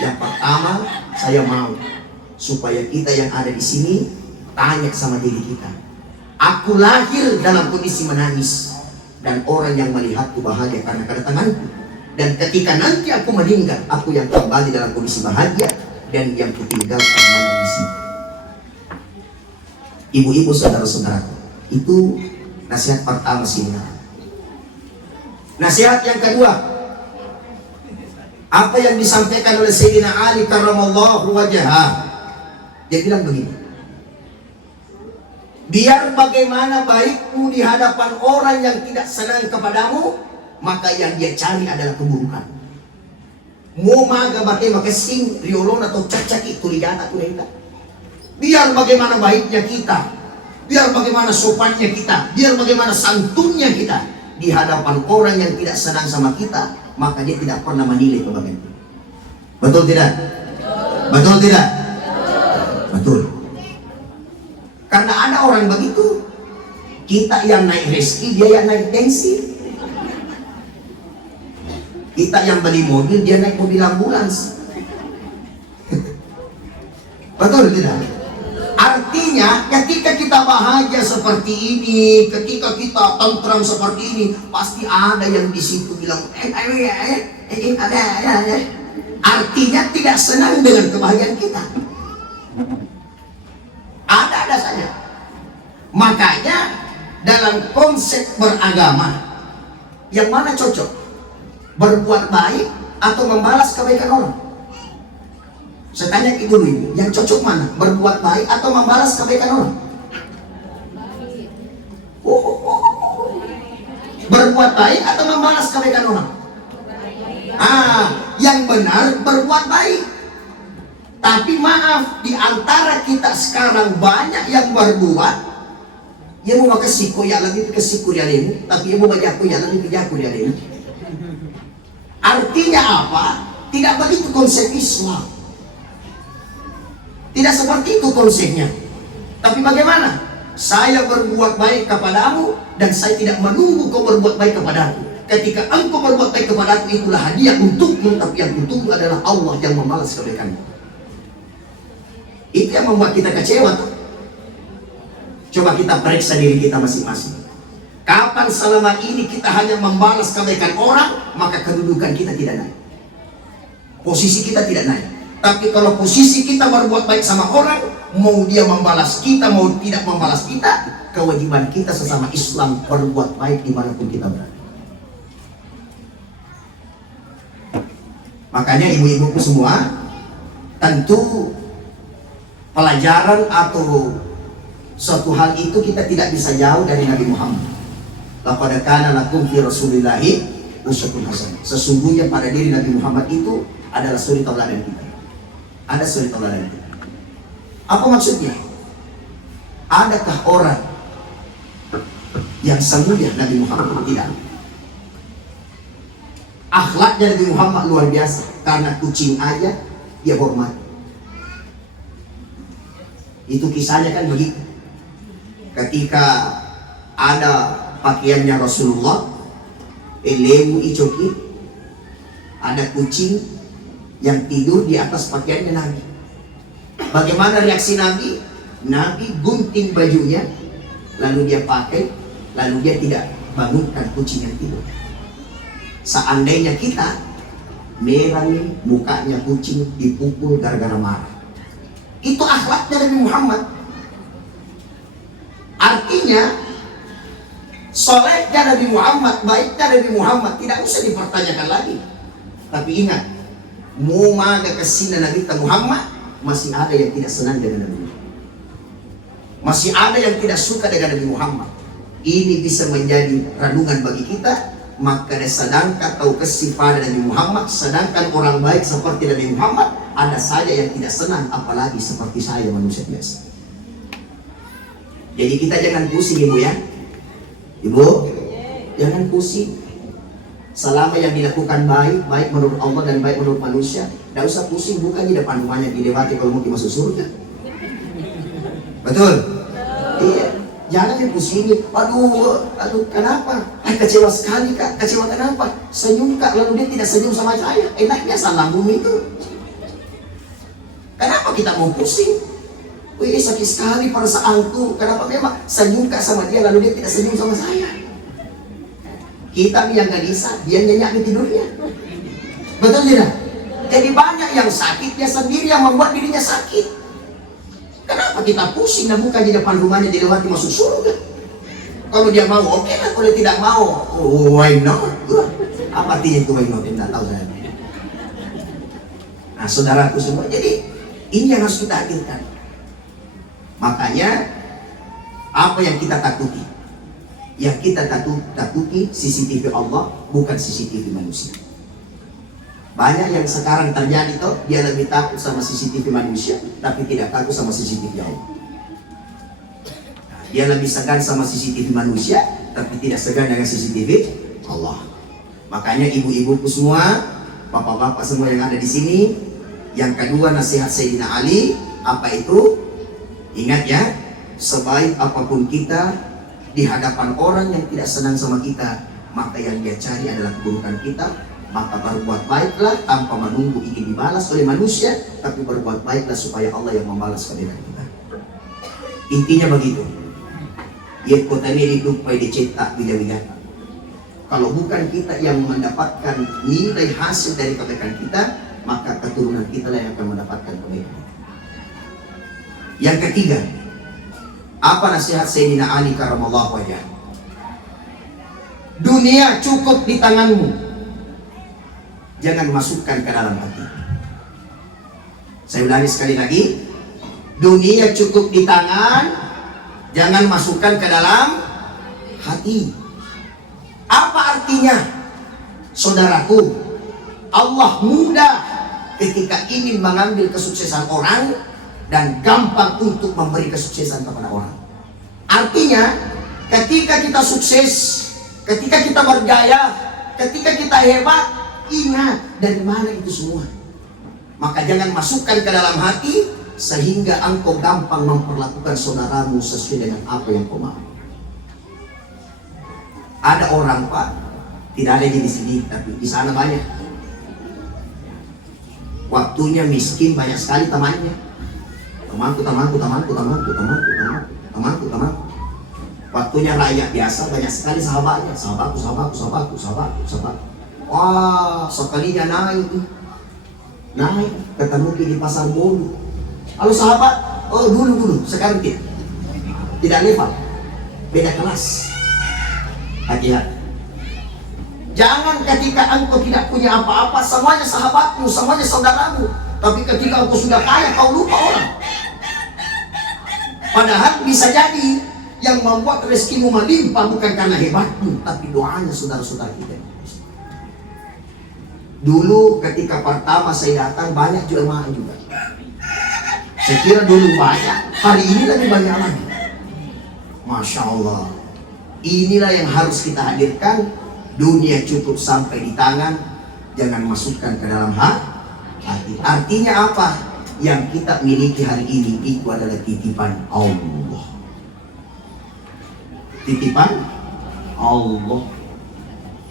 Yang pertama, saya mau supaya kita yang ada di sini tanya sama diri kita. Aku lahir dalam kondisi menangis, dan orang yang melihatku bahagia karena kedatanganku. Dan ketika nanti aku meninggal, aku yang kembali dalam kondisi bahagia, dan yang kutinggalkan menangis. Ibu-ibu, saudara-saudara, itu nasihat pertama sini. Nasihat yang kedua, apa yang disampaikan oleh Sayyidina Ali karramallahu wajhah. Dia bilang begini, biar bagaimana baikmu di hadapan orang yang tidak senang kepadamu, maka yang dia cari adalah keburukan. Mau maga bagai makasing riolon atau cacaki tuligana tuliga. Biar bagaimana baiknya kita, biar bagaimana sopannya kita, biar bagaimana santunnya kita di hadapan orang yang tidak senang sama kita, maka dia tidak pernah menilai kebahagiaan. Betul tidak? Betul tidak? Betul. Karena ada orang begitu, kita yang naik rezeki, dia yang naik tensi. Kita yang beli mobil, dia naik mobil ambulans. Betul tidak? Artinya ketika kita bahagia seperti ini, ketika kita tentram seperti ini, pasti ada yang di situ bilang artinya tidak senang dengan kebahagiaan kita. Ada saja. Makanya dalam konsep beragama, yang mana cocok? Berbuat baik atau membalas kebaikan orang? Saya tanya dulu ini, yang cocok mana? Berbuat baik atau membalas kebaikan orang? Berbuat baik atau membalas kebaikan orang? Yang benar berbuat baik. Tapi maaf, di antara kita sekarang banyak yang berbuat, ya mau makasih ya lebih kasih kuliah ini, tapi ya mau banyak ya lebih kerja kuliah ini. Artinya apa? Tidak begitu konsep Islam. Tidak seperti itu konsepnya. Tapi bagaimana? Saya berbuat baik kepadamu dan saya tidak menunggu kau berbuat baik kepadaku. Ketika engkau berbuat baik kepadaku, itulah hadiah untukmu, tapi yang untukmu adalah Allah yang membalas kebaikanmu. Itu yang membuat kita kecewa tuh. Coba kita periksa diri kita masing-masing. Kapan selama ini kita hanya membalas kebaikan orang, maka kedudukan kita tidak naik, posisi kita tidak naik. Tapi kalau posisi kita berbuat baik sama orang, mau dia membalas kita, mau tidak membalas kita, kewajiban kita sesama Islam berbuat baik dimanapun kita berada. Makanya ibu-ibuku semua, tentu pelajaran atau suatu hal itu kita tidak bisa jauh dari Nabi Muhammad. Laqad kana lakum fi Rasulillahi uswatun hasanah. Sesungguhnya pada diri Nabi Muhammad itu adalah suri tauladan kita. Ada suri tauladan kita. Apa maksudnya? Adakah orang yang semulia Nabi Muhammad? Tidak. Akhlaknya Nabi Muhammad luar biasa. Karena kucing aja dia hormat. Itu kisahnya kan begitu. Ketika ada pakaiannya Rasulullah, lemu icoki, ada kucing yang tidur di atas pakaiannya Nabi. Bagaimana reaksi Nabi? Nabi gunting bajunya, lalu dia pakai, lalu dia tidak bangunkan kucing yang tidur. Seandainya kita merah nih mukanya kucing dipukul gara-gara marah. Itu akhlaknya Nabi Muhammad. Artinya solehnya Nabi Muhammad, baiknya Nabi Muhammad tidak usah dipertanyakan lagi. Tapi ingat, mau maga kesina Nabi Muhammad, masih ada yang tidak senang dengan Nabi Muhammad. Masih ada yang tidak suka dengan Nabi Muhammad. Ini bisa menjadi renungan bagi kita. Maka sedangkan tahu kasih pada Nabi Muhammad, sedangkan orang baik seperti Nabi Muhammad, ada saja yang tidak senang, apalagi seperti saya manusia biasa. Jadi kita jangan pusing ibu ya. Ibu, jangan pusing. Selama yang dilakukan baik, baik menurut Allah dan baik menurut manusia, tidak usah pusing. Bukan di depan rumahnya didebati kalau mau masuk surga. Betul? Iya. Jangan dipusingi. Aduh, kenapa? Kecewa sekali kak. Kecewa kenapa? Senyum kak, lalu dia tidak senyum sama saya. Enaknya salam bumi itu. kita mau pusing? Wih, sakit sekali perasaanku. Kenapa memang saya nyungka sama dia lalu dia tidak senyum sama saya? Kita yang gak bisa, dia nyenyak di tidurnya. Betul tidak? Jadi banyak yang sakit, dia sendiri yang membuat dirinya sakit. Kenapa kita pusing dan bukan di depan rumahnya dilewati masuk surga? Kalau dia mau, oke lah. Kalau tidak mau, why not? Apa artinya itu why not? Tidak tahu saya. Nah, saudaraku semua, jadi ini yang harus kita hadirkan. Makanya apa yang kita takuti? Yang kita takuti CCTV Allah, bukan CCTV manusia. Banyak yang sekarang terjadi tuh, dia lebih takut sama CCTV manusia, tapi tidak takut sama CCTV Allah. Nah, dia lebih segan sama CCTV manusia, tapi tidak segan dengan CCTV Allah. Makanya ibu-ibuku semua, bapak-bapak semua yang ada di sini, yang kedua nasihat Sayyidina Ali, apa itu? Ingat ya, sebaik apapun kita di hadapan orang yang tidak senang sama kita, maka yang dia cari adalah keburukan kita. Maka berbuat baiklah tanpa menunggu ingin dibalas oleh manusia, tapi berbuat baiklah supaya Allah yang membalas kebaikan kita. Intinya begitu. Yat kota ini hidup pai dicetak bila-bila. Kalau bukan kita yang mendapatkan nilai hasil dari kebaikan kita, maka keturunan kita lah yang akan mendapatkan kebaikan. Yang ketiga, apa nasihat Sayyidina Ali karramallahu wajhah? Dunia cukup di tanganmu, jangan masukkan ke dalam hati. Saya ulangi sekali lagi, dunia cukup di tangan, jangan masukkan ke dalam hati. Apa artinya? Saudaraku, Allah mudah ketika ingin mengambil kesuksesan orang dan gampang untuk memberi kesuksesan kepada orang. Artinya, ketika kita sukses, ketika kita berjaya, ketika kita hebat, ingat dari mana itu semua. Maka jangan masukkan ke dalam hati sehingga engkau gampang memperlakukan saudaramu sesuai dengan apa yang kau mau. Ada orang, Pak, tidak ada di sini, tapi di sana banyak. Waktunya miskin, banyak sekali temannya. Temanku. Waktunya rakyat biasa, banyak sekali sahabatnya. Sahabatku. Wah, sekalinya naik, ketemu di pasar Bolu. Halo sahabat, oh dulu, sekarang tidak level, beda kelas. Hati-hati. Jangan ketika engkau tidak punya apa-apa, semuanya sahabatmu, semuanya saudaramu. Tapi ketika engkau sudah kaya, kau lupa orang. Padahal bisa jadi yang membuat rezekimu melimpah bukan karena hebatmu, tapi doanya saudara-saudara kita. Dulu ketika pertama saya datang, banyak jemaah juga. Saya kira dulu banyak, hari ini lebih banyak lagi. Masya Allah. Inilah yang harus kita hadirkan. Dunia cukup sampai di tangan, jangan masukkan ke dalam hati. Artinya apa? Yang kita miliki hari ini itu adalah titipan Allah. Titipan Allah.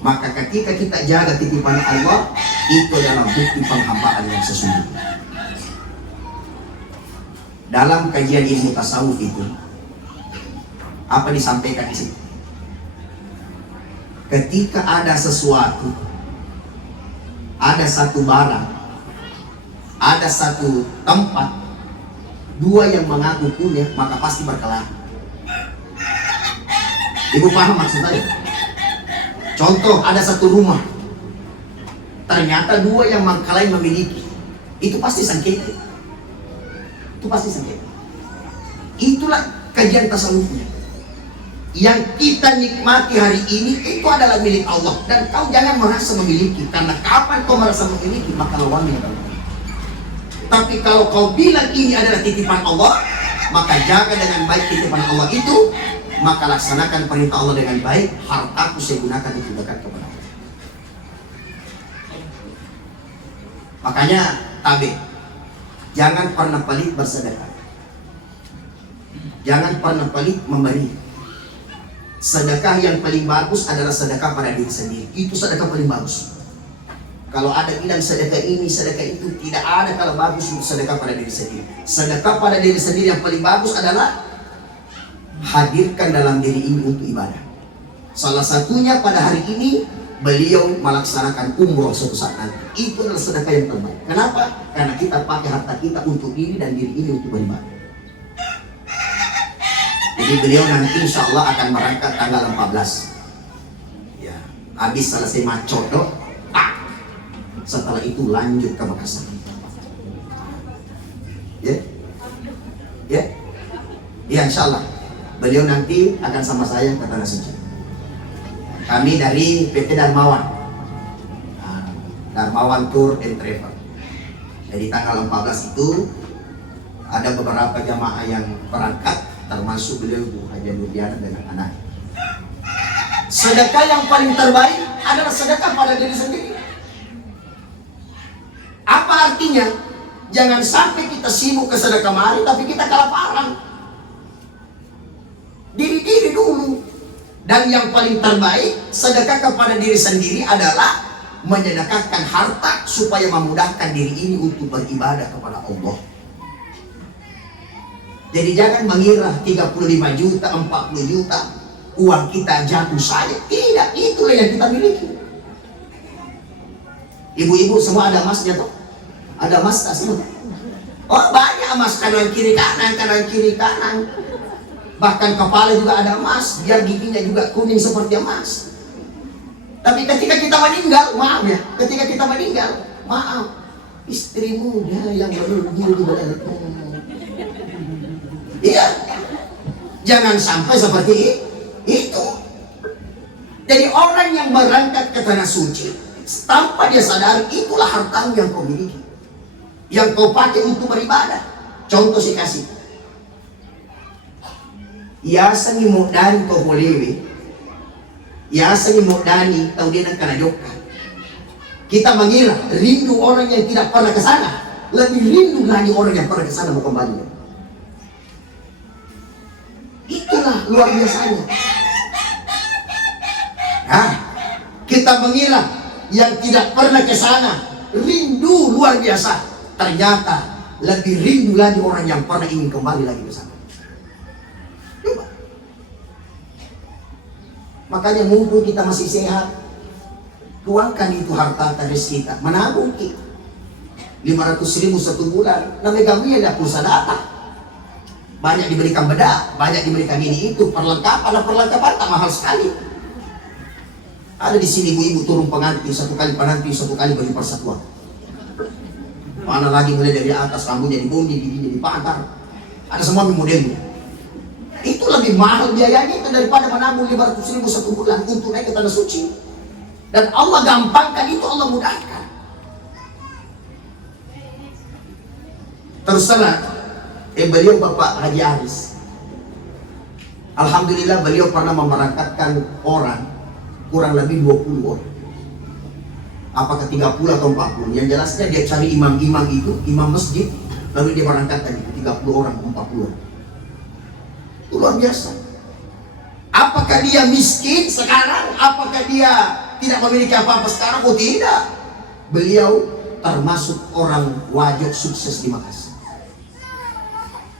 Maka ketika kita jaga titipan Allah, itu adalah bukti penghambaan yang sesungguhnya. Dalam kajian ilmu tasawuf itu, apa disampaikan di situ? Ketika ada sesuatu, ada satu barang, ada satu tempat, dua yang mengaku punya, maka pasti berkelahi. Ibu paham maksud saya? Contoh, ada satu rumah, ternyata dua yang mengklaim memiliki, itu pasti sengketa. Itulah kajian tasawufnya. Yang kita nikmati hari ini itu adalah milik Allah, dan kau jangan merasa memiliki, karena kapan kau merasa memiliki maka lawannya. Tapi kalau kau bilang ini adalah titipan Allah, maka jaga dengan baik titipan Allah itu, maka laksanakan perintah Allah dengan baik. Hartaku saya gunakan untuk dekat kepada Allah. Makanya tabe, jangan pernah pelit bersedekah, jangan pernah pelit memberi. Sedekah yang paling bagus adalah sedekah pada diri sendiri. Itu sedekah paling bagus. Kalau ada bilang sedekah ini, sedekah itu, tidak ada kalau bagus untuk sedekah pada diri sendiri. Sedekah pada diri sendiri yang paling bagus adalah hadirkan dalam diri ini untuk ibadah. Salah satunya pada hari ini beliau melaksanakan umroh suatu saat nanti. Itu adalah sedekah yang terbaik. Kenapa? Karena kita pakai harta kita untuk diri dan diri ini untuk beribadah. Jadi beliau nanti insya Allah akan berangkat tanggal 14. Ya, habis selesai Macodo, setelah itu lanjut ke Makassar. Ya, ya, ya, insya Allah beliau nanti akan sama saya ke Tanah Suci. Kami dari PT Darmawan, Darmawan Tour and Travel. Jadi tanggal 14 itu ada beberapa jamaah yang berangkat, termasuk beliau Bu Haji Nurdiana dengan anak. Sedekah yang paling terbaik adalah sedekah pada diri sendiri. Apa artinya? Jangan sampai kita sibuk ke sedekah mari tapi kita kelaparan. Diri dulu. Dan yang paling terbaik sedekah kepada diri sendiri adalah menyedekahkan harta supaya memudahkan diri ini untuk beribadah kepada Allah. Jadi jangan mengira 35 juta, 40 juta uang kita jatuh saja. Tidak, itulah yang kita miliki. Ibu-ibu semua ada emasnya toh? Ada emas tak semua? Oh banyak emas, kanan kiri kanan. Bahkan kepala juga ada emas, biar giginya juga kuning seperti emas. Tapi ketika kita meninggal, maaf ya, maaf, istrimu dia yang berguru. Iya, jangan sampai seperti itu. Jadi orang yang berangkat ke Tanah Suci tanpa dia sadar, itulah harta yang kau miliki, yang kau pakai untuk beribadah. Contoh saya kasih, Yasa ni modani kau bolewe, Yasa ni modani tahu dia nak kena joka. Kita mengira rindu orang yang tidak pernah ke sana, lebih rindu lagi orang yang pernah ke sana mau kembali. Itulah luar biasanya. Nah, kita mengira yang tidak pernah ke sana rindu luar biasa. Ternyata lebih rindu lagi orang yang pernah ingin kembali lagi ke sana. Coba. Makanya mumpung kita masih sehat, tuangkan itu harta rezeki kita. Menabung kita 500.000 satu bulan. Namanya kami ada pulsa data. Banyak diberikan bedak, banyak diberikan ini itu, perlengkapan tak mahal sekali. Ada di sini ibu-ibu turun pengantin, satu kali baju persatuan. Mana lagi mulai dari atas, rambutnya dibundi, giginya dipagar. Ada semua modelnya. Itu lebih mahal biayanya itu daripada menabung 500.000 satu bulan untuk naik ke Tanah Suci. Dan Allah gampangkan itu, Allah mudahkan. Terus terang, beliau Bapak Haji Aris, alhamdulillah beliau pernah memberangkatkan orang kurang lebih 20 orang. Apakah 30 atau 40? Yang jelasnya dia cari imam-imam itu, imam masjid, lalu dia berangkatkan itu 30 orang, 40 orang. Itu luar biasa. Apakah dia miskin sekarang? Apakah dia tidak memiliki apa-apa sekarang? Oh tidak. Beliau termasuk orang wajib sukses di Makassar.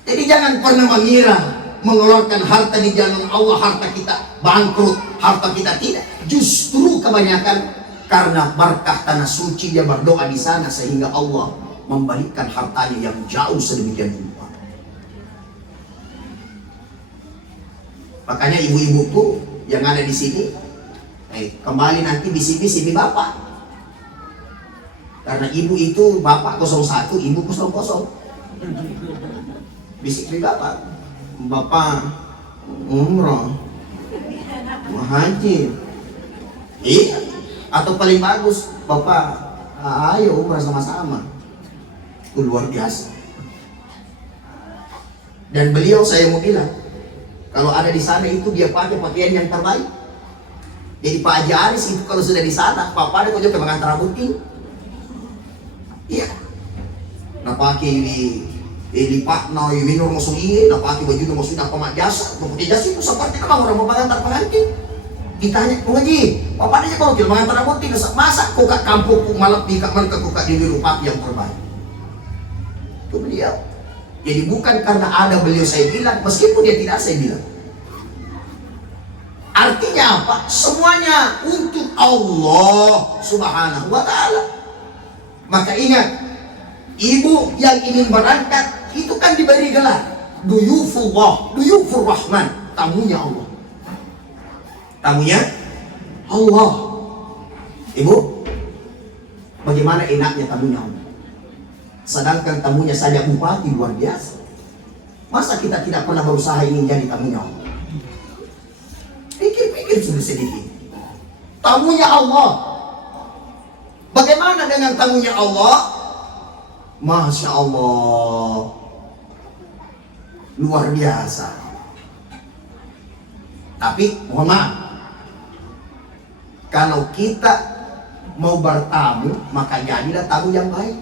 Jadi jangan pernah mengira mengeluarkan harta di jalan Allah, harta kita bangkrut, harta kita tidak. Justru kebanyakan karena berkah Tanah Suci dia berdoa di sana sehingga Allah membalikkan hartanya yang jauh sedemikian rupa. Makanya ibu-ibuku yang ada di sini, kembali nanti bisi-bisi di bapak. Karena ibu itu bapak 01, ibu 00. Bisik di bapak umroh, mau haji, iya, atau paling bagus bapak ayo umrah sama-sama. Itu luar biasa. Dan beliau saya mau bilang, kalau ada di sana itu dia pakai pakaian yang terbaik. Jadi Pak Haji Aris itu kalau sudah di sana, papa ada kok juga mengantar rambut. Iya, nah pakai lipat no minum masuk iya, nak pakai baju no masuk nak pakai jasa itu seperti nama orang mau mengantar pengantin. Ditanya, kau ngaji, apa aja kalau kita mengantar aku tidak masa kau kat kampung kau malam di kat mana kau kat di rumah yang terbaik. Itu beliau. Jadi bukan karena ada beliau saya bilang, meskipun dia tidak saya bilang. Artinya apa? Semuanya untuk Allah Subhanahu wa Ta'ala. Maka ingat, ibu yang ingin berangkat itu kan diberi gelar Duyufullah, Duyufur Rahman, tamunya Allah. Tamunya Allah. Ibu, bagaimana enaknya tamunya Allah? Sedangkan tamunya saja bupati luar biasa. Masa kita tidak pernah berusaha ingin jadi tamunya Allah? Pikir-pikir sudah sedikit. Tamunya Allah. Bagaimana dengan tamunya Allah? Masya Allah, luar biasa. Tapi mohon maaf, kalau kita mau bertamu, maka jadilah tamu yang baik.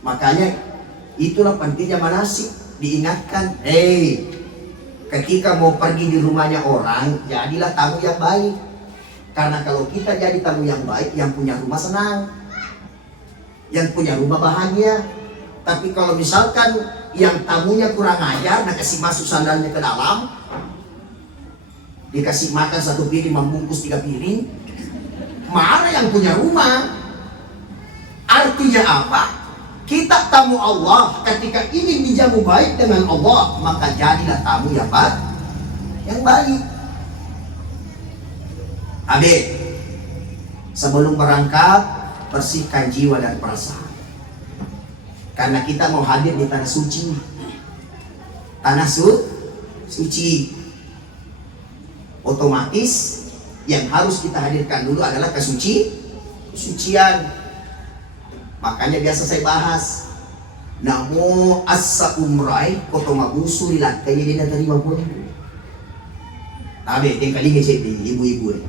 Makanya itulah pentingnya manasik. Diingatkan, ketika mau pergi di rumahnya orang, jadilah tamu yang baik. Karena kalau kita jadi tamu yang baik, yang punya rumah senang, yang punya rumah bahagia. Tapi kalau misalkan yang tamunya kurang ajar, nah kasih masuk sandalnya ke dalam, dikasih makan satu piring membungkus 3 piring, mana yang punya rumah? Artinya apa? Kita tamu Allah, ketika ingin dijamu baik dengan Allah, maka jadilah tamu yang baik, yang baik. Adik, sebelum berangkat, bersihkan jiwa dan perasaan. Karena kita mau hadir di tanah suci. Tanah suci. Otomatis yang harus kita hadirkan dulu adalah kesucian. Makanya biasa saya bahas, namo asa umrai koto mabusu lilat kaya dia terima pun. Tabe tingkali ngecek ibu-ibu.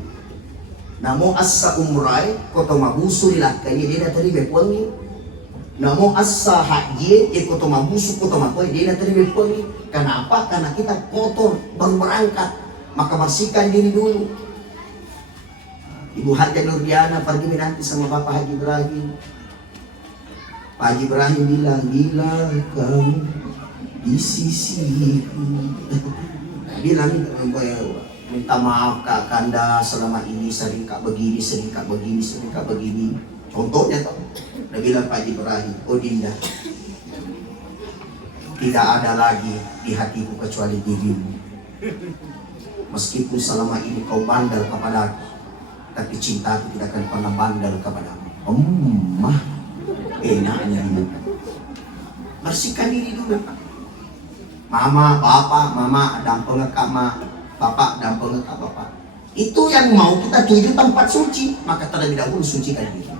Namo asa umrai koto mabusu lilat kaya dia terima pun. Namo asa haji koto mabusu koto makoy dia terima pun. Kenapa? Karena kita kotor baru berangkat, maka bersihkan diri dulu. Ibu Haji Nurdiana pergi nanti sama Bapak Haji Ibrahim. Pak Haji Ibrahim bilang, bila kamu di sisiku, bilang minta maaf Kak Kanda selama ini sering kak begini. Contohnya toh, dia bilang Pak Haji Ibrahim, oh Dinda, tidak ada lagi di hatiku kecuali dirimu. Meskipun selama ini kau bandel kepadaku, tapi cintaku tidak akan pernah bandel kepadamu. Mah, enaknya ini. Bersihkan diri dulu. Mama, Bapak, Mama, dan pengekak Bapak, dan pengekak Bapak. Itu yang mau kita tuju tempat suci, maka terlebih dahulu sucikan diri.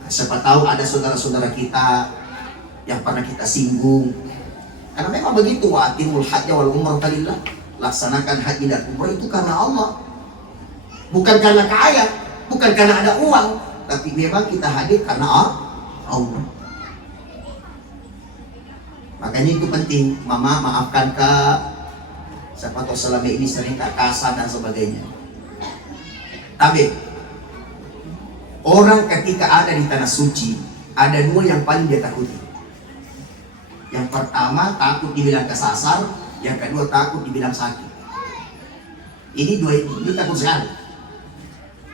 Nah, siapa tahu ada saudara-saudara kita yang pernah kita singgung. Karena memang begitu, wa atimul hajja wal umrata lillah. Laksanakan haji dan umrah itu karena Allah. Bukan karena kaya, bukan karena ada uang, tapi memang kita hadir karena Allah. Makanya itu penting. Mama maafkan Kak, siapa tahu selama ini sering Kak kasar dan sebagainya. Tapi orang ketika ada di tanah suci, ada 2 yang paling dia takuti. Yang pertama takut dibilang kesasar, yang kedua takut dibilang sakit. Ini 2 ini takut sekali.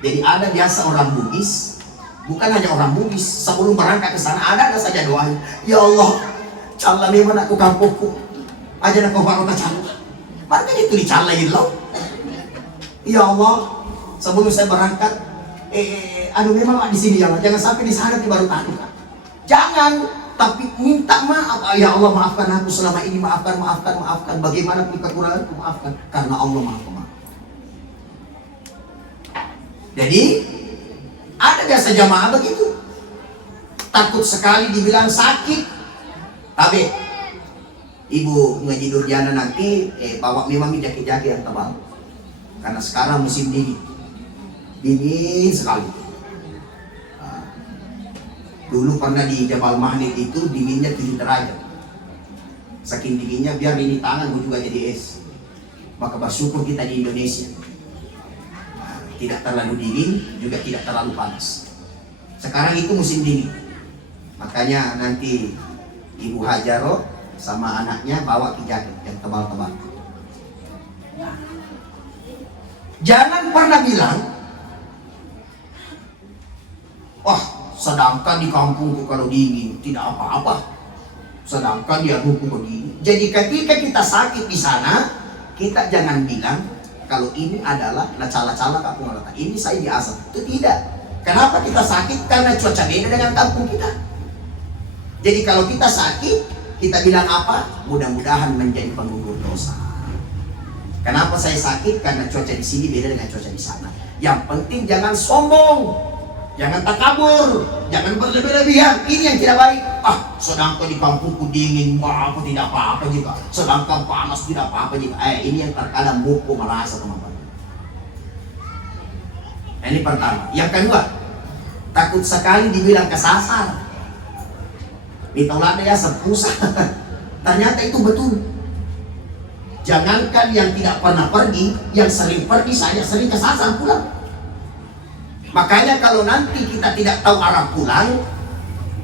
Jadi ada biasa orang Bugis, bukan hanya orang Bugis, sebelum berangkat ke sana ada saja doa. Ya Allah, calla memang aku kampungku, aja nak kau barokah calla. Makanya itu dicalain loh. Ya Allah, sebelum saya berangkat, memang di sini jangan sampai di sana baru takut. Jangan, tapi minta maaf. Ya Allah, maafkan aku selama ini, maafkan. Bagaimana pun kekuranganku, maafkan. Karena Allah Maha Pemaaf. Jadi ada biasa jamaah begitu, takut sekali dibilang sakit. Tapi Ibu Ngaji Nurdiana nanti bawa memang jaket-jaket yang tebal, karena sekarang musim dingin sekali. Dulu pernah di Jabal Mahnet itu dinginnya 7 derajat. Saking dinginnya biar ini tangan juga jadi es. Maka bersyukur kita di Indonesia. Tidak terlalu dingin, juga tidak terlalu panas. Sekarang itu musim dingin. Makanya nanti Ibu Hajaro sama anaknya bawa jaket yang tebal-tebal. Jangan pernah bilang, wah, sedangkan di kampungku kalau dingin tidak apa-apa. Sedangkan di rumahku begini. Jadi ketika kita sakit di sana, kita jangan bilang kalau ini adalah cala-cala kampung Alatan. Ini saya biasa. Itu tidak. Kenapa kita sakit? Karena cuaca beda dengan kampung kita. Jadi kalau kita sakit, kita bilang apa? Mudah-mudahan menjadi penggugur dosa. Kenapa saya sakit? Karena cuaca di sini beda dengan cuaca di sana. Yang penting jangan sombong, jangan takabur, jangan berlebih-lebihan. Ini yang tidak baik. Sedangkan di kampungku dingin, aku tidak apa-apa juga. Sedangkan panas tidak apa-apa juga. Ini yang terkadang buku merasa, teman-teman. Ini pertama. Yang kedua, takut sekali dibilang kesasar. Ditolak ya sepusat. Ternyata itu betul. Jangankan yang tidak pernah pergi, yang sering pergi saya sering kesasar pulang. Makanya kalau nanti kita tidak tahu arah pulang,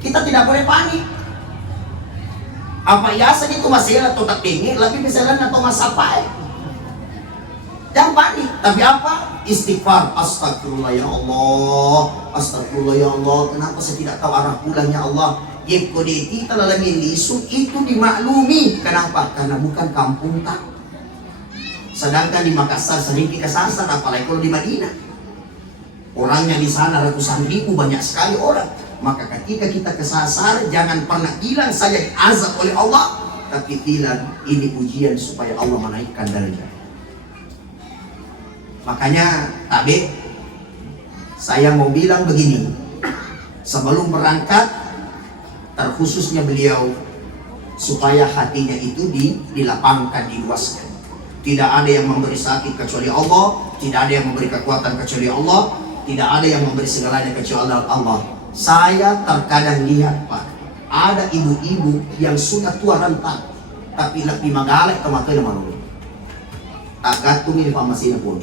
kita tidak boleh panik. Apa ya segitu masalah tetap dingin, lebih misalnya atau masapai. Jangan panik. Tapi apa? Istighfar. Astagfirullah ya Allah. Astagfirullah ya Allah. Kenapa saya tidak tahu arah pulangnya Allah? Yang kodeti telah lagi lisuk itu dimaklumi. Kenapa? Karena bukan kampung tak. Sedangkan di Makassar sering kesasar, apalagi kalau di Madinah. Orangnya di sana ratusan ribu, banyak sekali orang. Maka ketika kita kesasar, jangan pernah bilang saya diazab oleh Allah, tapi bilang ini ujian supaya Allah menaikkan derajat. Makanya Tabe, saya mau bilang begini, sebelum berangkat, terkhususnya beliau, supaya hatinya itu dilapangkan, diluaskan. Tidak ada yang memberi sakit kecuali Allah, tidak ada yang memberi kekuatan kecuali Allah, tidak ada yang memberi segalanya kecuali Allah. Saya terkadang lihat, Pak, ada ibu-ibu yang sudah tua renta, tapi lebih magalak teman-teman malu. Tak gantung ini pamasinya pun.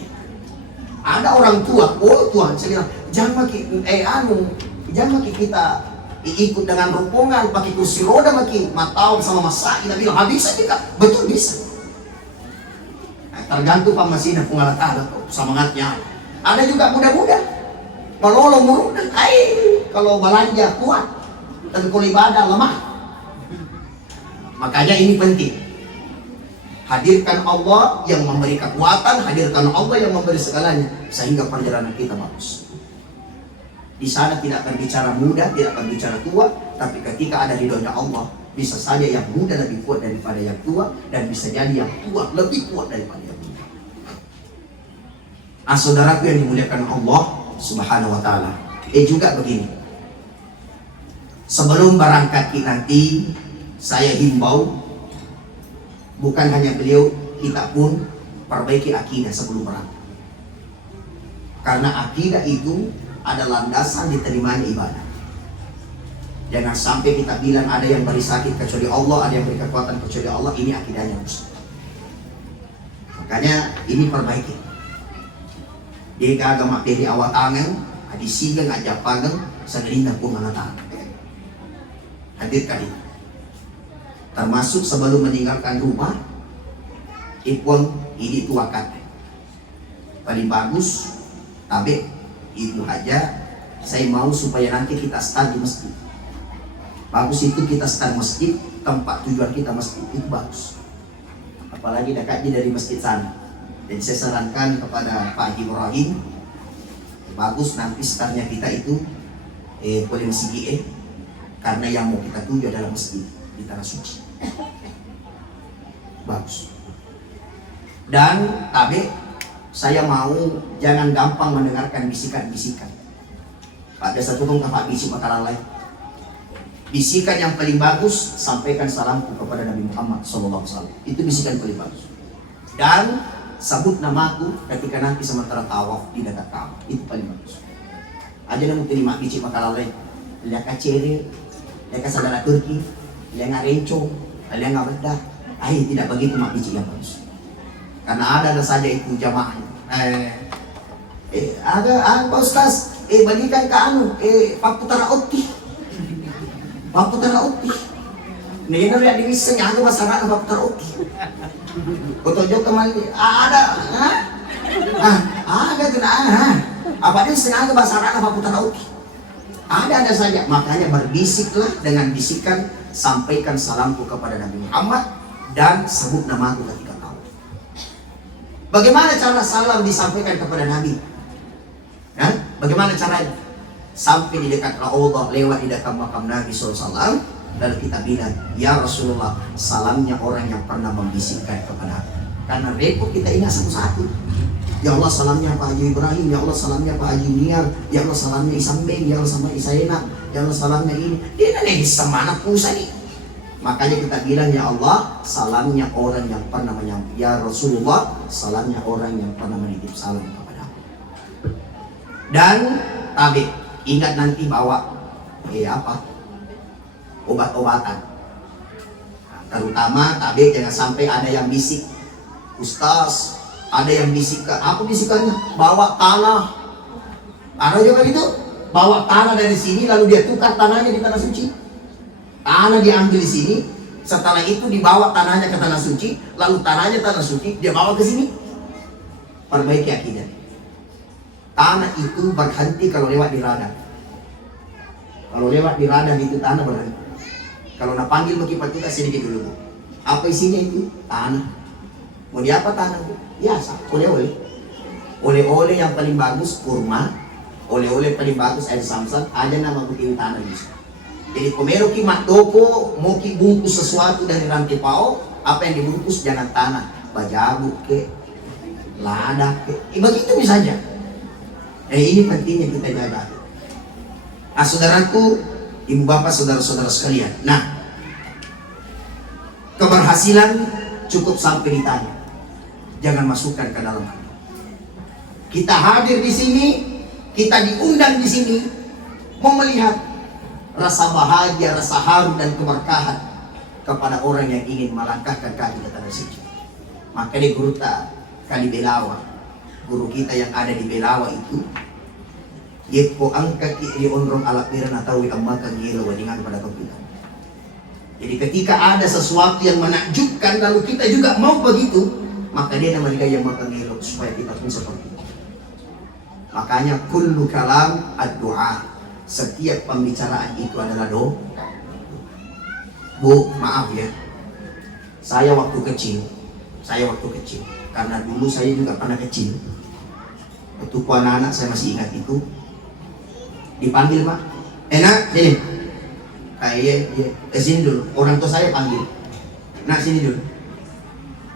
Ada orang tua, Tuhan, saya bilang, jangan maki kita ikut dengan rombongan, pakai kursi roda, maki matau sama masai. Dia bilang, bisa kita, betul bisa. Tergantung pamasinya pengalat-alat, semangatnya. Ada juga muda-muda, melolong muruk, kalau belanja kuat, tapi kalau ibadah lemah. Makanya ini penting. Hadirkan Allah yang memberi kekuatan, hadirkan Allah yang memberi segalanya, sehingga perjalanan kita bagus. Di sana tidak akan bicara muda, tidak akan bicara tua, tapi ketika ada ridhonya Allah, bisa saja yang muda lebih kuat daripada yang tua, dan bisa jadi yang tua lebih kuat daripada yang muda. Saudaraku yang dimuliakan Allah Subhanahu wa ta'ala. Juga begini, sebelum berangkat nanti, saya himbau, bukan hanya beliau, kita pun perbaiki akidah sebelum berangkat. Karena akidah itu ada landasan diterimanya ibadah. Jangan sampai kita bilang ada yang beri sakit kecuali Allah, ada yang beri kekuatan kecuali Allah. Ini akidahnya rusak. Makanya ini perbaiki. Dia agama dari awal tangan, di sini ngajak pagang, sederhana pun manatan. Hadirkan itu. Termasuk sebelum meninggalkan rumah, ipun ini itu akad. Paling bagus, Tabe, Ibu Haja, saya mau supaya nanti kita start di masjid. Bagus itu kita start masjid, tempat tujuan kita masjid, itu bagus. Apalagi dekatnya dari masjid sana. Jadi saya sarankan kepada Pak Ibrahim, bagus nanti startnya kita itu boleh masjid, karena yang mau kita tuju adalah masjid di tanah suci. Bagus. Dan Tabe, saya mau jangan gampang mendengarkan bisikan-bisikan. Pada satu tempat bisik makalalai. Bisikan yang paling bagus, sampaikan salamku kepada Nabi Muhammad SAW. Itu bisikan paling bagus. Dan sebut namaku ketika nanti sementara tawaf di dekat Ka'bah. Itu paling bagus. Aja namun terima bicik makalalai. Lihat kacere, lihat saudara Turki, lihat rencong, lihat bedah. Tidak begitu mak bicik yang bagus. Karena ada saja itu jamaah. Pak Ustaz, bagikan ke Pak Putara Oti. Pak Putara Oti. Nih na di misa niya aga masarap Pak Putara Oti. Kutojo kemana? Ada, ada kena. Apa dia sengaja masarap Pak Putara Oti? Ada saja. Makanya berbisiklah dengan bisikan, sampaikan salamku kepada Nabi Muhammad dan sebut namaku ketika kau. Bagaimana cara salam disampaikan kepada Nabi? Bagaimana caranya? Sampai di dekat Allah, lewat di dekat makam Nabi SAW, lalu kita bilang, ya Rasulullah, salamnya orang yang pernah membisikkan kepada aku. Karena repot kita ingat satu-satu. Ya Allah salamnya Pak Haji Ibrahim, ya Allah salamnya Pak Haji Niar, ya Allah salamnya Isambeng, ya Allah sama Isaena, ya Allah salamnya ini. Dia nanti mana pusat nih. Makanya kita bilang, ya Allah salamnya orang yang pernah menyampaikan. Ya Rasulullah, salamnya orang yang pernah menitip salam kepada aku. Dan tabik, ingat nanti bawa obat-obatan. Nah, terutama tabik jangan sampai ada yang bisik, Ustaz, ada yang bisik, apa bisikannya? Bawa tanah. Ada juga gitu, bawa tanah dari sini lalu dia tukar tanahnya di tanah suci. Tanah diambil di sini, setelah itu dibawa tanahnya ke tanah suci, lalu tanahnya tanah suci dia bawa ke sini. Perbaiki akidah. Tanah itu berhenti kalau lewat di radar. Kalau lewat di radar itu tanah berhenti. Kalau nak panggil makipat kita sedikit dulu. Apa isinya itu? Tanah. Mau di apa tanah? Biasa, oleh-oleh. Oleh-oleh yang paling bagus kurma. Oleh-oleh paling bagus air samsam. Ada nama bikin tanah bisa. Jadi komero ki matoko mau ki bungkus sesuatu dari rantai pao, apa yang dibungkus jangan tanah, bajabu ke, lada ke, begitu saja. Ini pentingnya kita jaga. Nah, saudaraku, ibu bapak, saudara-saudara sekalian. Nah, keberhasilan cukup sampai ditanya. Jangan masukkan ke dalam hati. Kita hadir di sini, kita diundang di sini, mau melihat rasa bahagia, rasa haru dan keberkahan kepada orang yang ingin melangkahkan kaki ke tanah suci. Maka di guru kali Belawa, guru kita yang ada di Belawa itu, Yepo angkat di onrong alapiran atau amakan ngilo wadingan pada kita. Jadi ketika ada sesuatu yang menakjubkan lalu kita juga mau begitu, maka dia namanya yang makan ngilo supaya kita pun seperti itu. Makanya kullu kalam ad-du'a. Setiap pembicaraan itu adalah doa. Bu, maaf ya. Saya waktu kecil, karena dulu saya juga pernah kecil. Waktu anak-anak saya masih ingat itu. Dipanggil Pak, nak sini. Iya, sini dulu. Orang tua saya panggil. Nak sini dulu.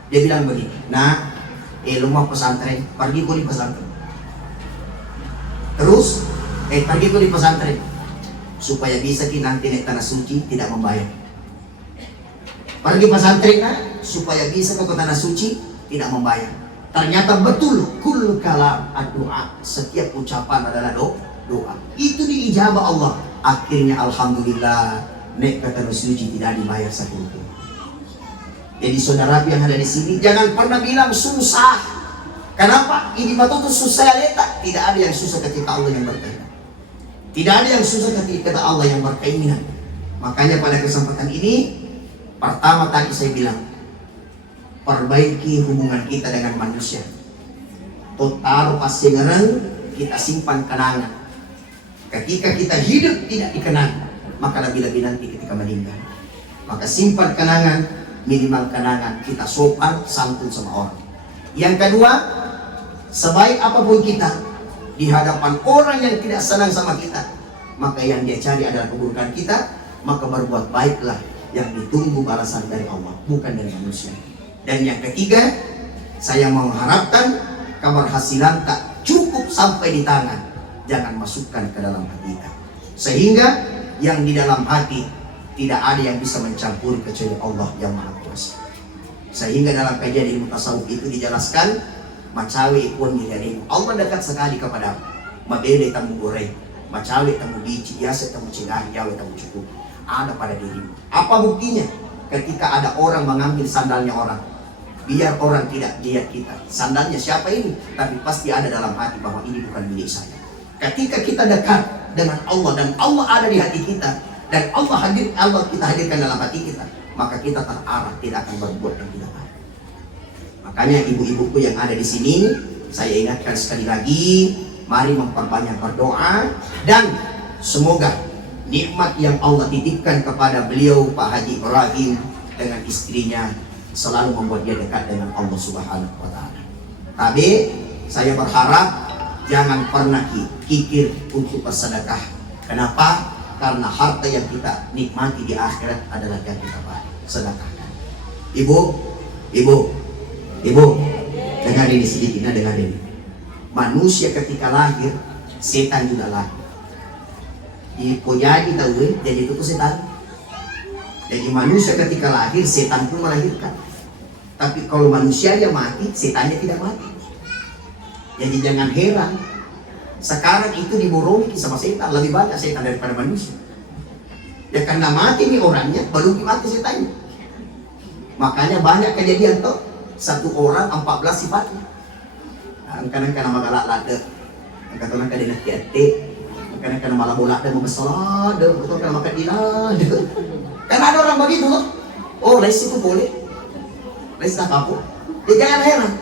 Dia bilang begini, nak, lu mau pesantren, pergi kau di pesantren. Terus, pergi kau di pesantren, supaya bisa kita nanti naik tanah suci tidak membayar. Pergi pesantren, nak, supaya bisa ke tanah suci tidak membayar. Ternyata betul, kul kalam ad-du'a, setiap ucapan adalah doa. Itu diijabah Allah. Akhirnya alhamdulillah naik ke tanah suci tidak dibayar satu rupiah. Jadi saudara yang ada di sini jangan pernah bilang susah. Kenapa? Ini batu itu susah letak. Tidak ada yang susah ketika Allah yang berkehendak. Tidak ada yang susah ketika Allah yang berkeinginan. Makanya pada kesempatan ini, pertama tadi saya bilang, perbaiki hubungan kita dengan manusia. Taruh pasengeran, kita simpan kenangan. Ketika kita hidup tidak dikenang, maka lebih-lebih nanti ketika meninggal. Maka simpan kenangan, minimal kenangan kita sopan santun sama orang. Yang kedua, sebaik apapun kita di hadapan orang yang tidak senang sama kita, maka yang dia cari adalah keburukan kita, maka berbuat baiklah yang ditunggu balasan dari Allah, bukan dari manusia. Dan yang ketiga, saya mengharapkan keberhasilan tak cukup sampai di tangan, jangan masukkan ke dalam hati kita, sehingga yang di dalam hati tidak ada yang bisa mencampuri kecuali Allah yang Maha Kuasa. Sehingga dalam kajian ilmu tasawuf itu dijelaskan, macawe pun menjadi Allah dekat sekali kepada mabele tamu goreng, macawe tamu biji, yase tamu cengah, yawe tamu cukup ada pada dirimu. Apa buktinya? Ketika ada orang mengambil sandalnya orang, Biar orang tidak lihat kita, sandalnya siapa ini, tapi pasti ada dalam hati bahwa ini bukan milik saya. Ketika kita dekat dengan Allah dan Allah ada di hati kita, dan Allah kita hadirkan dalam hati kita, maka kita terarah, tidak akan berbuat yang tidak baik. Makanya ibu-ibuku yang ada di sini, saya ingatkan sekali lagi, mari memperbanyak berdoa, dan semoga nikmat yang Allah titipkan kepada beliau Pak Haji Ibrahim dengan istrinya selalu membuat dia dekat dengan Allah Subhanahu wa Ta'ala. Tapi saya berharap jangan pernah kikir untuk bersedekah. Kenapa? Karena harta yang kita nikmati di akhirat adalah yang kita sedekahkan. Ibu, dengar ini sedikit, dengar ini. Manusia ketika lahir, setan juga lahir. Jadi tahu, jadi itu setan. Jadi manusia ketika lahir, setan pun melahirkan. Tapi kalau manusia yang mati, setannya tidak mati. Jadi jangan heran, sekarang itu diborongi sama setan, lebih banyak setan daripada manusia. Ya karena mati nih orangnya, baru mati setannya. Makanya banyak kejadian tuh, satu orang 14 sifatnya. Kadang-kadang magalak lada, kadang-kadang kadang hati-hati, kadang-kadang malah bolak dan membesar, betul kadang makan dinada. Karena ada orang begitu loh. Oh, les itu boleh. Les tak apa. Ya jangan heran.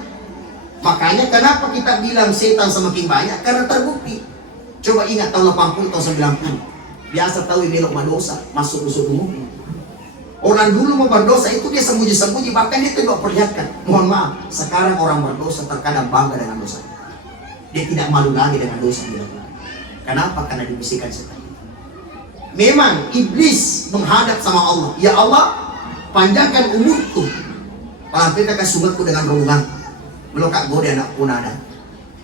Makanya kenapa kita bilang setan semakin banyak? Karena terbukti. Coba ingat tahun 80 tahun 90. Biasa tahu belok madosa, masuk usul umum. Orang dulu mau berdosa itu dia sembunyi-sembunyi, bahkan dia tidak perlihatkan. Mohon maaf, sekarang orang berdosa terkadang bangga dengan dosa. Dia tidak malu lagi dengan dosa dia. Kenapa? Karena dibisikkan setan. Memang iblis menghadap sama Allah. Ya Allah, panjangkan umurku. Palampitakan sungatku dengan rombongan. Melokak goda anak pun ada.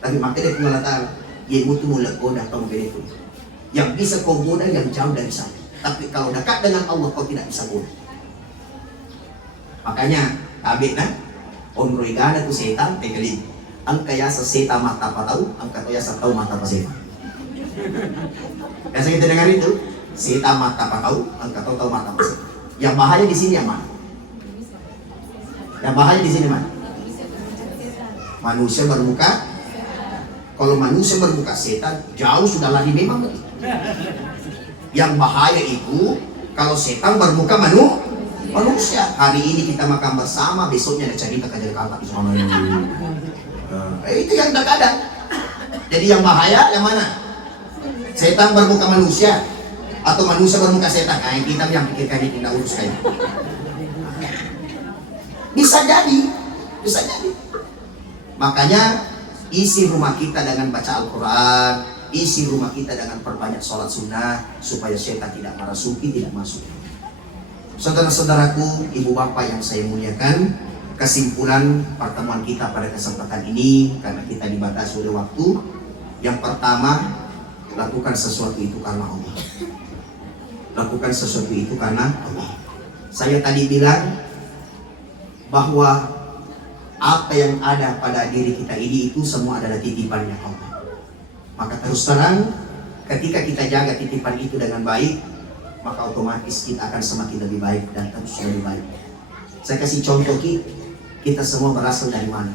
Tapi makanya dia mengatakan, ya mutu mulak goda atau mungkin itu. Yang bisa kau goda yang jauh dari sana. Tapi kalau dekat dengan Allah kau tidak bisa goda. Makanya tabik na, onroigana tu setan tegeli. Ang kaya sa setan mata pa tahu, ang kaya sa tahu mata pa setan. Biasa kita dengar itu. Setan mata apa tahu, angkat tahu mata apa. Yang bahaya di sini yang mana? Yang bahaya di sini mana? Manusia bermuka. Kalau manusia bermuka setan, jauh sudah lari memang. Yang bahaya itu kalau setan bermuka manusia. Hari ini kita makan bersama, besoknya ada cerita kerja kakak di sana. Itu yang terkadang. Jadi yang bahaya yang mana? Setan bermuka manusia. Atau manusia bermuka setan, kayak kita yang pikirkan ini tidak urus kayak. Bisa jadi. Makanya isi rumah kita dengan baca Al-Quran, isi rumah kita dengan perbanyak sholat sunnah supaya setan tidak merasuki, tidak masuk. Saudara-saudaraku, ibu bapak yang saya muliakan, kesimpulan pertemuan kita pada kesempatan ini karena kita dibatasi oleh waktu. Yang pertama, lakukan sesuatu itu karena Allah. Lakukan sesuatu itu karena Allah. Saya tadi bilang bahwa apa yang ada pada diri kita ini itu semua adalah titipannya Allah. Maka terus terang, ketika kita jaga titipan itu dengan baik, maka otomatis kita akan semakin lebih baik dan terus lebih baik. Saya kasih contoh, kita semua berasal dari mana?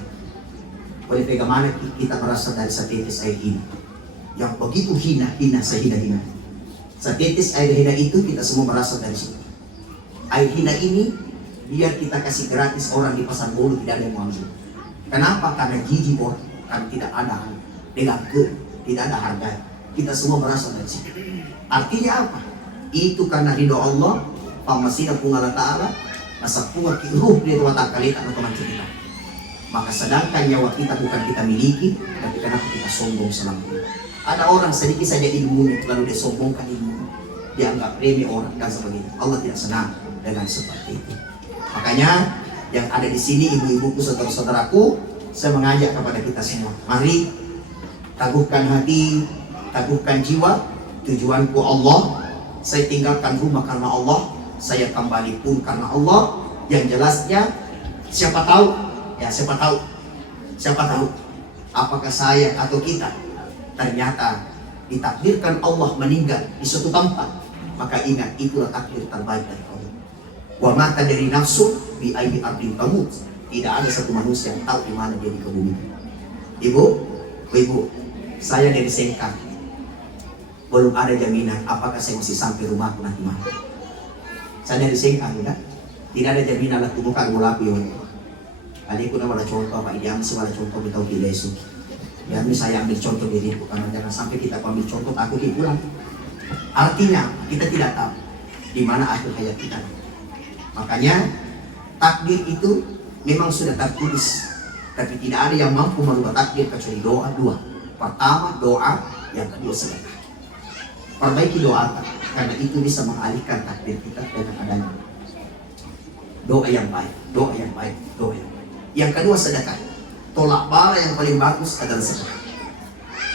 Oleh bagaimana kita berasal dari setetes air ini yang begitu hina sehina-hina. Setetes air hina itu kita semua berasal dari situ. Air hina ini biar kita kasih gratis orang di pasar bolu, tidak ada yang mau ambil. Kenapa? Karena jijik orang, karena tidak ada tidak ada harga. Kita semua berasal dari situ. Artinya apa? Itu karena ridho Allah, pamasina punggala ta'ala, nasa punga ruh dia tua tak kalita atau teman kita. Maka sedangkan nyawa kita bukan kita miliki, tapi kenapa kita sombong selama ini? Ada orang sedikit saja ilmunya, lalu dia sombongkan ilmu, dia anggap remeh orang dan sebagainya. Allah tidak senang dengan seperti itu. Makanya yang ada di sini, ibu-ibuku, saudara-saudaraku, saya mengajak kepada kita semua, mari teguhkan hati, teguhkan jiwa. Tujuanku Allah, saya tinggalkan rumah karena Allah, saya kembali pun karena Allah. Yang jelasnya, siapa tahu apakah saya atau kita ternyata ditakdirkan Allah meninggal di suatu tempat, maka ingat itulah takdir terbaik dari Allah. Wa ma tadri nafsun bi ayyi ardin tamut. Tidak ada satu manusia yang tahu di mana dia dikebumikan. Ibu, saya dari Sengkang. Belum ada jaminan apakah saya masih sampai rumah nanti malam. Saya dari Sengkang, ya. Tidak ada jaminan lah tumukan mulapi. Adikku nama ada contoh, Pak Idiam sih ada contoh kita tahu lesu. Ya, ini saya ambil contoh diriku karena jangan sampai kita ambil contoh aku pulang. Artinya kita tidak tahu di mana akhir hayat kita. Makanya takdir itu memang sudah tertulis, tapi tidak ada yang mampu merubah takdir kecuali doa dua. Pertama doa, yang kedua sedekah. Perbaiki doa karena itu bisa mengalihkan takdir kita dengan adanya doa yang baik, doa yang baik, doa yang baik. Yang kedua sedekah. Tolak bala yang paling bagus adalah sedekah.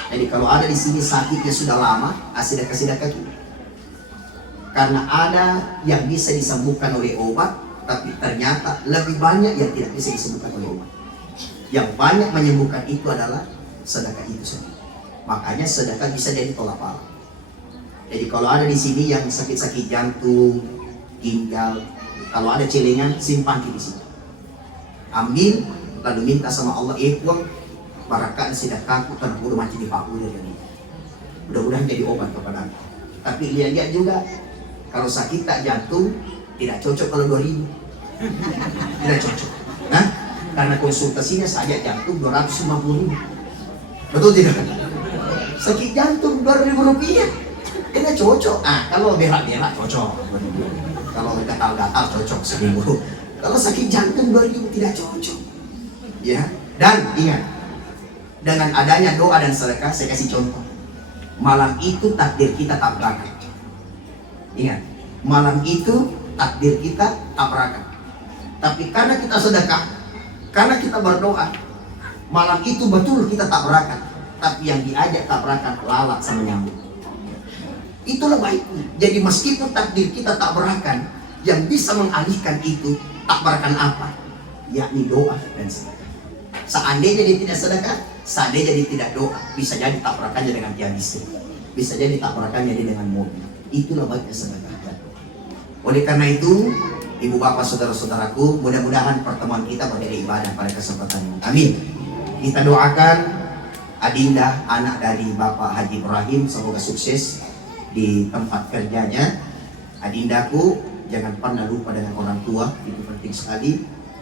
Jadi kalau ada di sini sakitnya sudah lama, sedekah itu. Karena ada yang bisa disembuhkan oleh obat, tapi ternyata lebih banyak yang tidak bisa disembuhkan oleh obat. Yang banyak menyembuhkan itu adalah sedekah itu sendiri. Makanya sedekah bisa jadi tolak bala. Jadi kalau ada di sini yang sakit-sakit jantung, ginjal, kalau ada celengan, simpan di sini. Ambil, lalu minta sama Allah, uang barakat sedekahku karena udah mati di paku dari ini. Mudah-mudahan jadi obat kepada aku. Tapi lihat juga, kalau sakit tak jantung, tidak cocok kalau 2.000. Tidak cocok. Nah, karena konsultasinya saja jantung 250.000. Betul tidak? Sakit jantung 2.000 rupiah. Tidak cocok. Kalau berak-berak cocok. Kalau gatal-gatal cocok 1.000. Kalau sakit jantung 2.000 tidak cocok. Ya, dan ingat, dengan adanya doa dan sedekah, saya kasih contoh. Malam itu takdir kita tabrakan. Ingat, malam itu takdir kita tabrakan. Tapi karena kita sedekah, karena kita berdoa, malam itu betul kita tabrakan. Tapi yang diajak tabrakan lalat sama nyamuk. Itulah baiknya. Jadi meskipun takdir kita tabrakan, yang bisa mengalihkan itu tabrakan apa? Yakni doa dan sedekah. Seandainya dia tidak sedekah, seandainya dia tidak doa, bisa jadi tabrakannya dengan tiang listrik, bisa jadi tabrakannya dia dengan mobil. Itulah baiknya sedekah. Oleh karena itu, ibu bapak saudara-saudaraku, mudah-mudahan pertemuan kita menjadi ibadah pada kesempatan ini. Amin. Kita doakan Adinda, anak dari Bapak Haji Ibrahim, semoga sukses di tempat kerjanya. Adindaku, jangan pernah lupa dengan orang tua, itu penting sekali.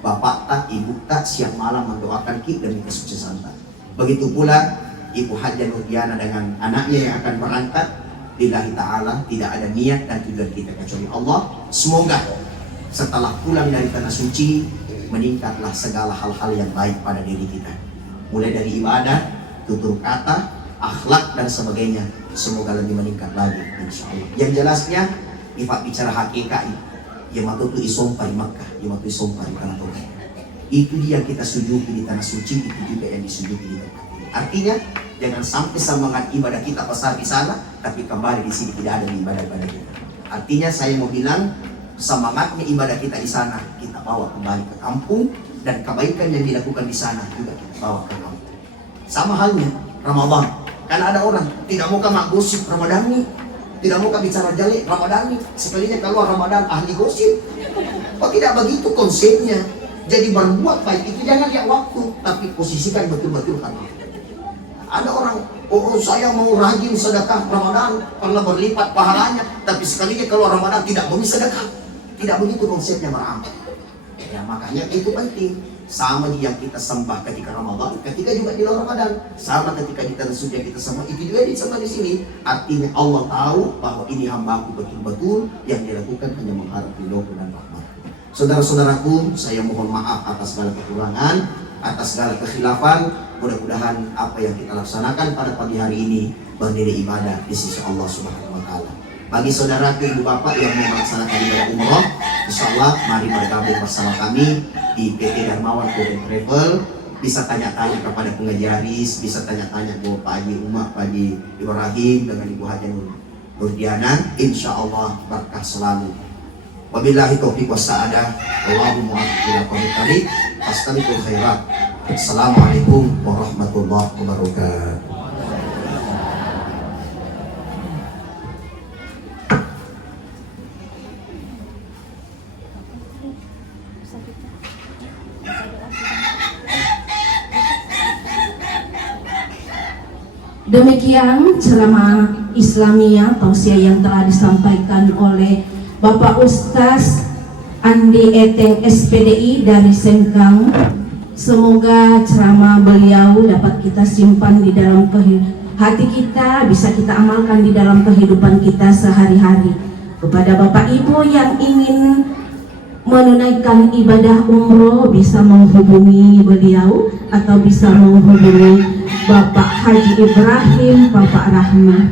Bapak tak, ibu tak, siang malam mendoakan kita demi kesuksesan tak. Begitu pula Ibu Haja Nurdiana dengan anaknya yang akan berangkat. Lillahi ta'ala, tidak ada niat dan tujuan kita kecuali Allah. Semoga setelah pulang dari tanah suci, meningkatlah segala hal-hal yang baik pada diri kita. Mulai dari ibadah, tutur kata, akhlak dan sebagainya. Semoga lebih meningkat lagi, insya Allah. Yang jelasnya, ifat bicara hakikat, yang matutu isompa di Makkah, yang matutu isompa di tanah Toba. Itu dia yang kita sujudi di tanah suci, itu juga yang disujudi di tempat ini. Artinya, jangan sampai semangat ibadah kita besar di sana, tapi kembali di sini tidak ada ibadah-ibadah kita. Artinya saya mau bilang, semangatnya ibadah kita di sana, kita bawa kembali ke kampung, dan kebaikan yang dilakukan di sana juga kita bawa ke kampung. Sama halnya Ramadan. Karena ada orang tidak mau mak gosip Ramadan nih, tidak mau bicara jelek Ramadan nih, sekalinya keluar Ramadan ahli gosip. Kok tidak begitu konsepnya? Jadi berbuat baik itu jangan lihat waktu, tapi posisikan betul-betul kan. Ada orang, oh saya mau rajin sedekah Ramadan karena berlipat pahalanya, tapi sekalinya kalau Ramadan tidak mau sedekah. Tidak begitu konsepnya beramal. Ya makanya itu penting. Sama yang kita sembah ketika Ramadan, ketika juga di luar Ramadan. Sama ketika kita sudah kita sembah, itu juga disembah di sini. Artinya Allah tahu bahwa ini hambaku betul-betul yang dilakukan hanya mengharap ridho dan rahmat. Saudara-saudaraku, saya mohon maaf atas segala kekurangan, atas segala kekhilafan. Mudah-mudahan apa yang kita laksanakan pada pagi hari ini bernilai ibadah di sisi Allah Subhanahu wa Ta'ala. Bagi saudaraku, ibu bapak yang mau melaksanakan ibadah umroh, insyaallah mari bergabung bersama kami di PT Darmawan Tour and Travel. Bisa tanya-tanya kepada pengajaris, bisa tanya-tanya ke Pak Haji Umar, Pak Haji Ibrahim dengan Ibu Haja Nurdiana. Insyaallah berkah selalu. Wabillahi taufiq wassa'adah. Allahumma ila qawmi tariq. Astaghfirul khairat. Assalamualaikum warahmatullahi wabarakatuh. Bisa kita Demikian ceramah Islamiyah tausiah yang telah disampaikan oleh Bapak Ustaz Andi Eteng SPDI dari Sengkang. Semoga ceramah beliau dapat kita simpan di dalam hati kita, bisa kita amalkan di dalam kehidupan kita sehari-hari. Kepada Bapak Ibu yang ingin menunaikan ibadah umroh bisa menghubungi beliau atau bisa menghubungi Bapak Haji Ibrahim Bapak Rahmat.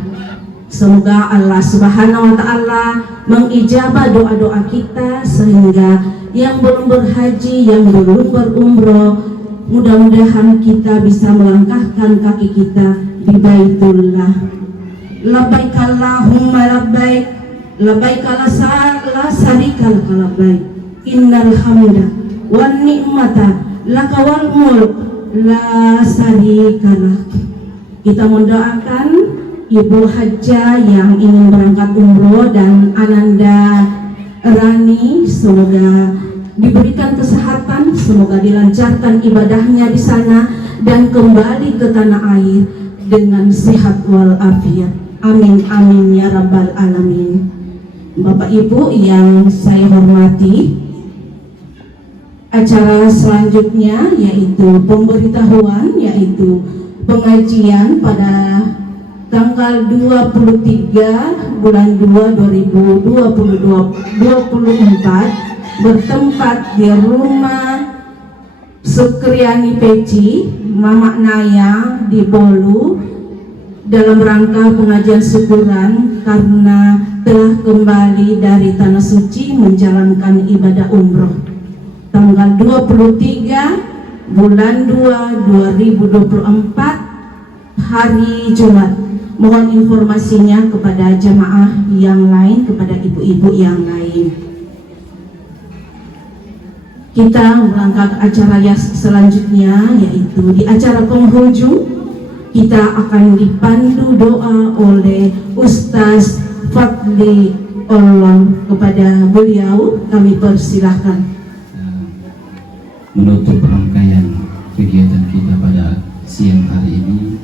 Semoga Allah Subhanahu wa Ta'ala mengijabah doa-doa kita, sehingga yang belum berhaji, yang belum berumroh, mudah-mudahan kita bisa melangkahkan kaki kita di Baitullah. Labbaik Allahumma labbaik, labbaik la syarika lak labbaik, innal hamda wan ni'mata laka wal mulk la syarikalah. Kita mendoakan Ibu Hajjah yang ingin berangkat umroh dan Ananda Rani, semoga diberikan kesehatan, semoga dilancarkan ibadahnya di sana dan kembali ke tanah air dengan sehat walafiat. Amin amin ya rabbal alamin. Bapak Ibu yang saya hormati, acara selanjutnya yaitu pemberitahuan, yaitu pengajian pada tanggal 23 bulan 2 2024 bertempat di rumah Sukriani Peci Mama Naya di Bolu dalam rangka pengajian syukuran karena telah kembali dari Tanah Suci menjalankan ibadah umroh. Tanggal 23 bulan 2 2024 hari Jumat. Mohon informasinya kepada jamaah yang lain, kepada ibu-ibu yang lain. Kita melangkah ke acara yang selanjutnya, yaitu di acara penghujung kita akan dipandu doa oleh Ustaz Fadli Olong. Kepada beliau kami persilahkan. Menutup rangkaian kegiatan kita pada siang hari ini,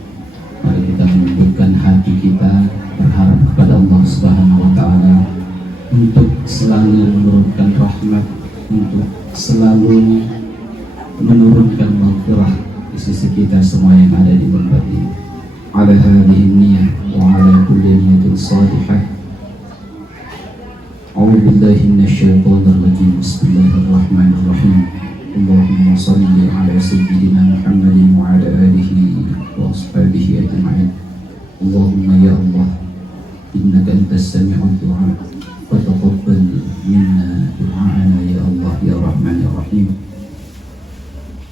mari kita menundukkan hati kita, berharap kepada Allah Subhanahu wa Ta'ala untuk selalu menurunkan rahmat, untuk selalu menurunkan maghfirah di sisi kita semua yang ada di tempat ini. Ala hadhihi niyyah wa ala kulli niyatin salihah. A'udzu billahi minasyaitonir rajim. Bismillahirrahmanirrahim. Allahumma salli ala sayyidina Muhammadin wa ala alihi wa ashabihi ajma'in. Allahumma ya Allah, innaka antas sami'ud du'a fataqabbal minna du'ana ya Allah ya Rahman ya Rahim.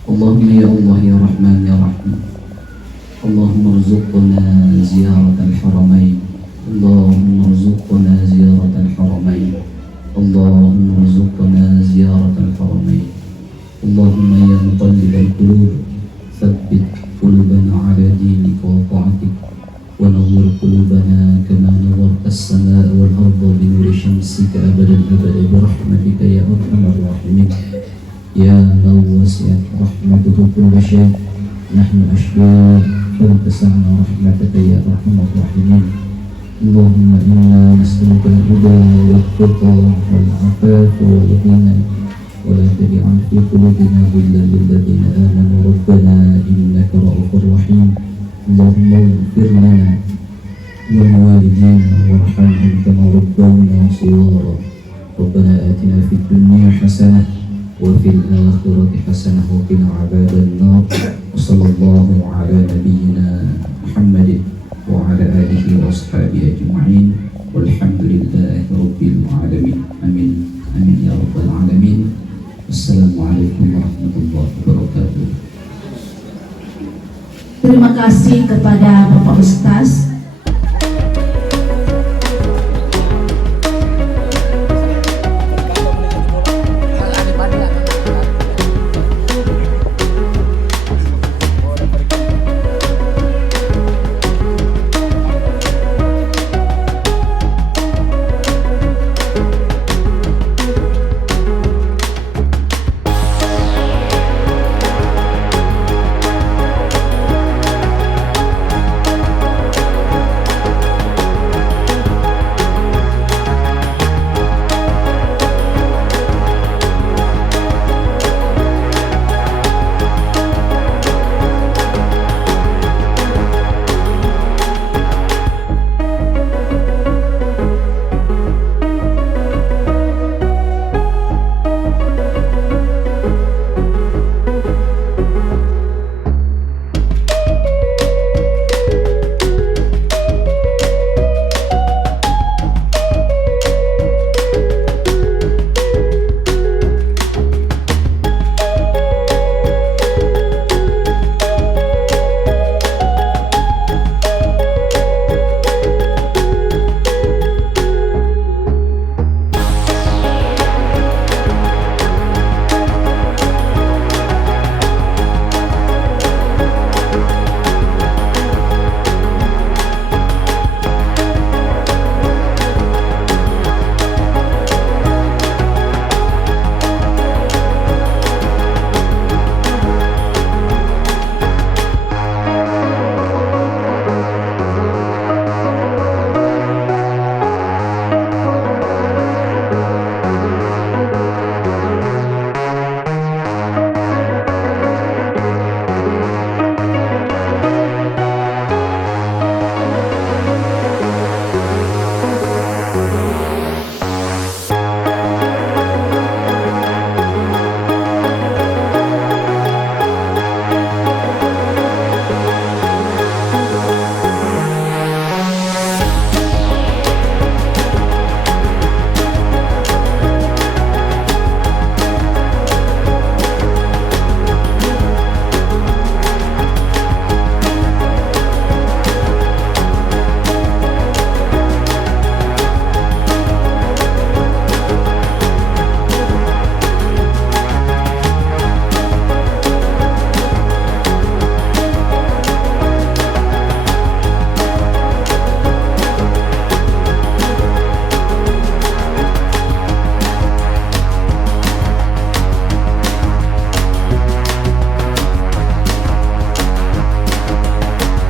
Allahumma ya Allah ya Rahman ya Rahim. Allahumma arzuqna ziyaratal haramain. Allahumma arzuqna ziyaratal haramain. Allahumma arzuqna ziyaratal haramain. Allahumma ya muqallibal qulub, tsabbit qulubana ala dinik wa ta'atik, wa nawwir qulubana kama nawwarta as-samaa'a wal arda bi nuri syamsika abadan abada bi rahmatika ya arhamar rahimin. Ya man wasi'at rahmatuhu kulla syai', nahnu ashqa fantasa'na rahmataka ya arhamar rahimin. Allahumma inna nas'aluka al-huda wa at-tuqa wal 'afafa wal ghina ولا تجعل في قلوبنا غلا للذين آمنوا ربنا إنك رؤوف رحيم. اللهم اغفر لنا ولوالدينا وارحمهم كما ربونا صغارا. ربنا آتنا في الدنيا حسنة وفي الآخرة حسنة وقنا عذاب النار. وصلى الله على نبينا محمد وعلى آله وأصحابه أجمعين والحمد لله رب العالمين. آمين آمين يا رب العالمين. Assalamualaikum warahmatullahi wabarakatuh. Terima kasih kepada Bapak Ustaz